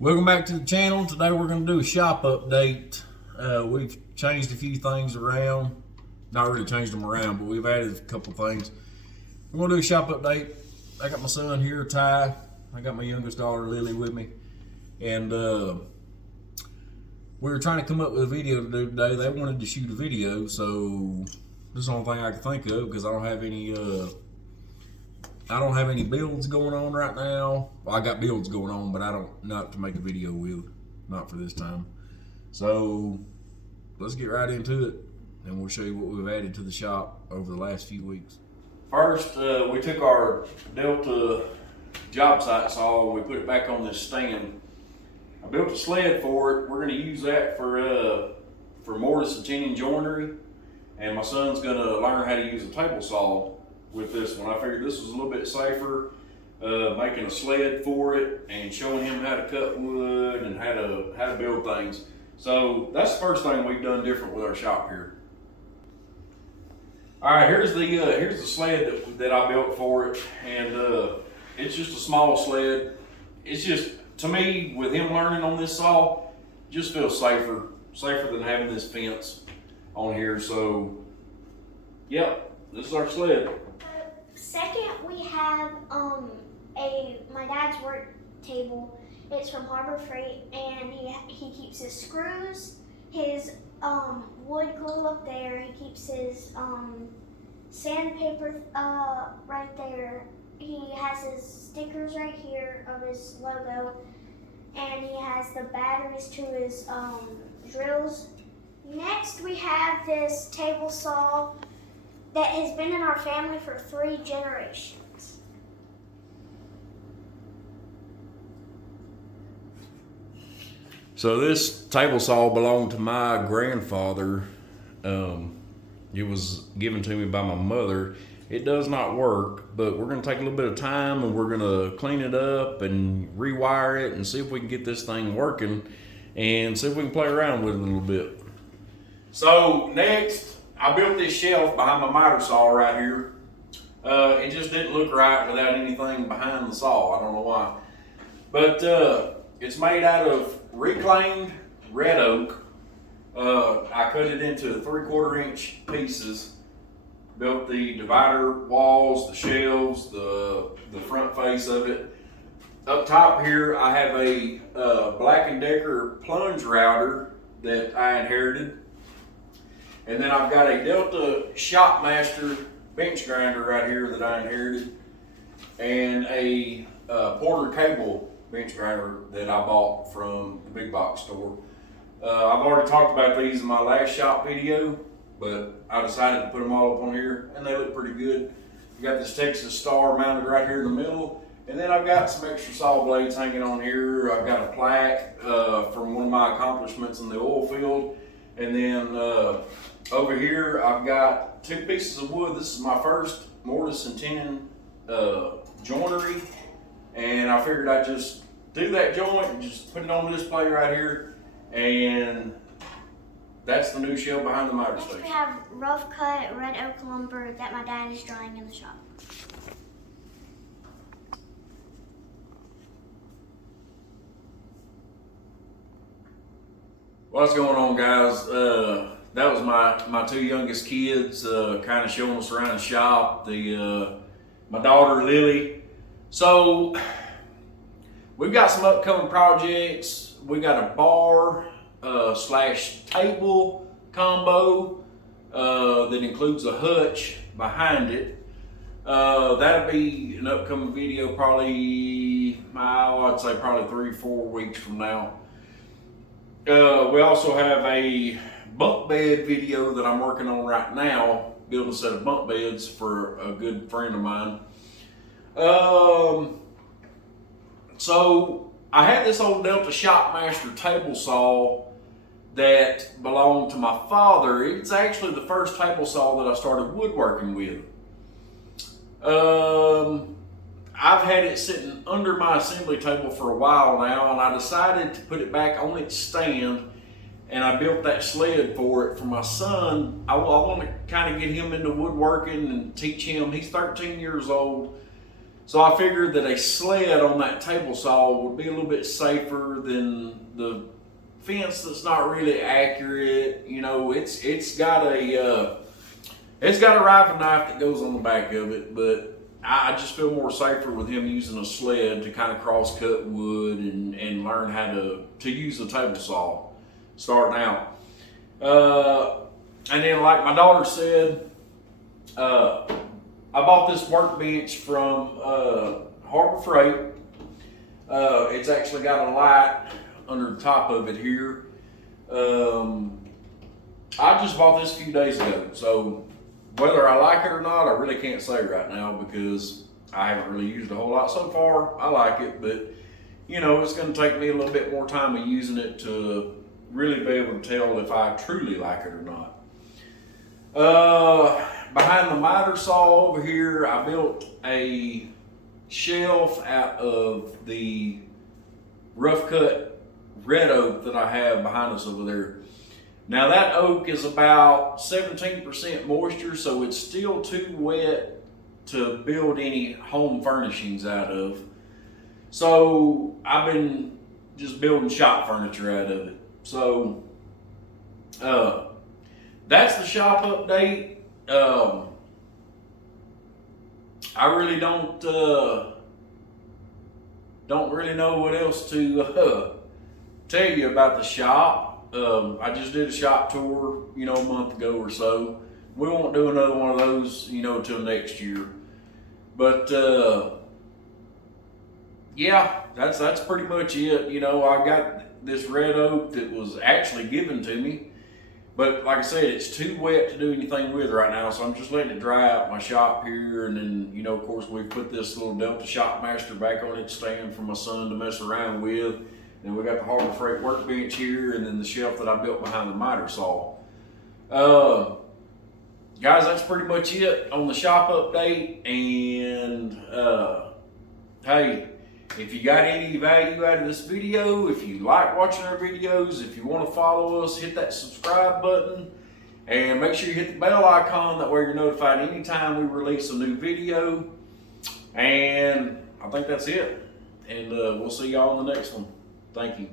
Welcome back to the channel. Today we're going to do a shop update. We've changed a few things around. Not really changed them around, but we've added a couple things. We're going to do a shop update. I got my son here, Ty. I got my youngest daughter, Lily, with me. And we were trying to come up with a video to do today. They wanted to shoot a video, so this is the only thing I can think of because I don't have any builds going on right now. Well, I got builds going on, but not to make a video with, not for this time. So let's get right into it, and we'll show you what we've added to the shop over the last few weeks. First, we took our Delta job site saw and we put it back on this stand. I built a sled for it. We're going to use that for mortise and tenon joinery, and my son's going to learn how to use a table saw with this one. I figured this was a little bit safer, making a sled for it and showing him how to cut wood and how to build things. So that's the first thing we've done different with our shop here. All right, here's the sled that I built for it, and it's just a small sled. It's just, to me, with him learning on this saw, just feels safer than having this fence on here. So, yep, this is our sled. Second, we have my dad's work table. It's from Harbor Freight, and he keeps his screws, his wood glue up there. He keeps his sandpaper right there. He has his stickers right here of his logo, and he has the batteries to his drills. Next, we have this table saw that has been in our family for 3 generations. So this table saw belonged to my grandfather. It was given to me by my mother. It does not work, but we're going to take a little bit of time and we're going to clean it up and rewire it and see if we can get this thing working and see if we can play around with it a little bit. So next, I built this shelf behind my miter saw right here. It just didn't look right without anything behind the saw. I don't know why. But it's made out of reclaimed red oak. I cut it into 3/4 inch pieces. Built the divider walls, the shelves, the front face of it. Up top here, I have a Black & Decker plunge router that I inherited. And then I've got a Delta Shopmaster bench grinder right here that I inherited, and a Porter cable bench grinder that I bought from the big box store. I've already talked about these in my last shop video, but I decided to put them all up on here, and they look pretty good. I've got this Texas Star mounted right here in the middle, and then I've got some extra saw blades hanging on here. I've got a plaque from one of my accomplishments in the oil field, and then over here, I've got 2 pieces of wood. This is my first mortise and tenon joinery, and I figured I'd just do that joint and just put it on display right here, and that's the new shelf behind the miter station. Next, we have rough cut red oak lumber that my dad is drying in the shop. What's going on, guys? That was my 2 youngest kids, kind of showing us around the shop. My daughter Lily. So we've got some upcoming projects. We got a bar / table combo that includes a hutch behind it. That'll be an upcoming video, probably I'd say probably 3-4 weeks from now. We also have a bunk bed video that I'm working on right now, building a set of bunk beds for a good friend of mine. So I had this old Delta Shopmaster table saw that belonged to my father. It's actually the first table saw that I started woodworking with. I've had it sitting under my assembly table for a while now, and I decided to put it back on its stand, and I built that sled for it for my son. I want to kind of get him into woodworking and teach him. He's 13 years old, So I figured that a sled on that table saw would be a little bit safer than the fence that's not really accurate. You know, it's got a rifle knife that goes on the back of it, but I just feel more safer with him using a sled to kind of cross cut wood and learn how to use the table saw starting out. And then, like my daughter said, I bought this workbench from Harbor Freight. It's actually got a light under the top of it here. I just bought this a few days ago, so whether I like it or not, I really can't say right now because I haven't really used it a whole lot so far. I like it, but you know, it's going to take me a little bit more time of using it to really be able to tell if I truly like it or not. Behind the miter saw over here, I built a shelf out of the rough cut red oak that I have behind us over there. Now that oak is about 17% moisture, so it's still too wet to build any home furnishings out of. So I've been just building shop furniture out of it. So that's the shop update. I really don't really know what else to tell you about the shop. I just did a shop tour, you know, a month ago or so. We won't do another one of those, you know, till next year. But yeah, that's pretty much it. You know, I got this red oak that was actually given to me, but like I said, it's too wet to do anything with right now, so I'm just letting it dry out in my shop here. And then, you know, of course, we put this little Delta Shopmaster back on its stand for my son to mess around with. Then we got the Harbor Freight workbench here, and then the shelf that I built behind the miter saw. Guys, that's pretty much it on the shop update. And hey, if you got any value out of this video, if you like watching our videos, if you want to follow us, hit that subscribe button and make sure you hit the bell icon. That way you're notified anytime we release a new video. And I think that's it. And we'll see y'all in the next one. Thank you.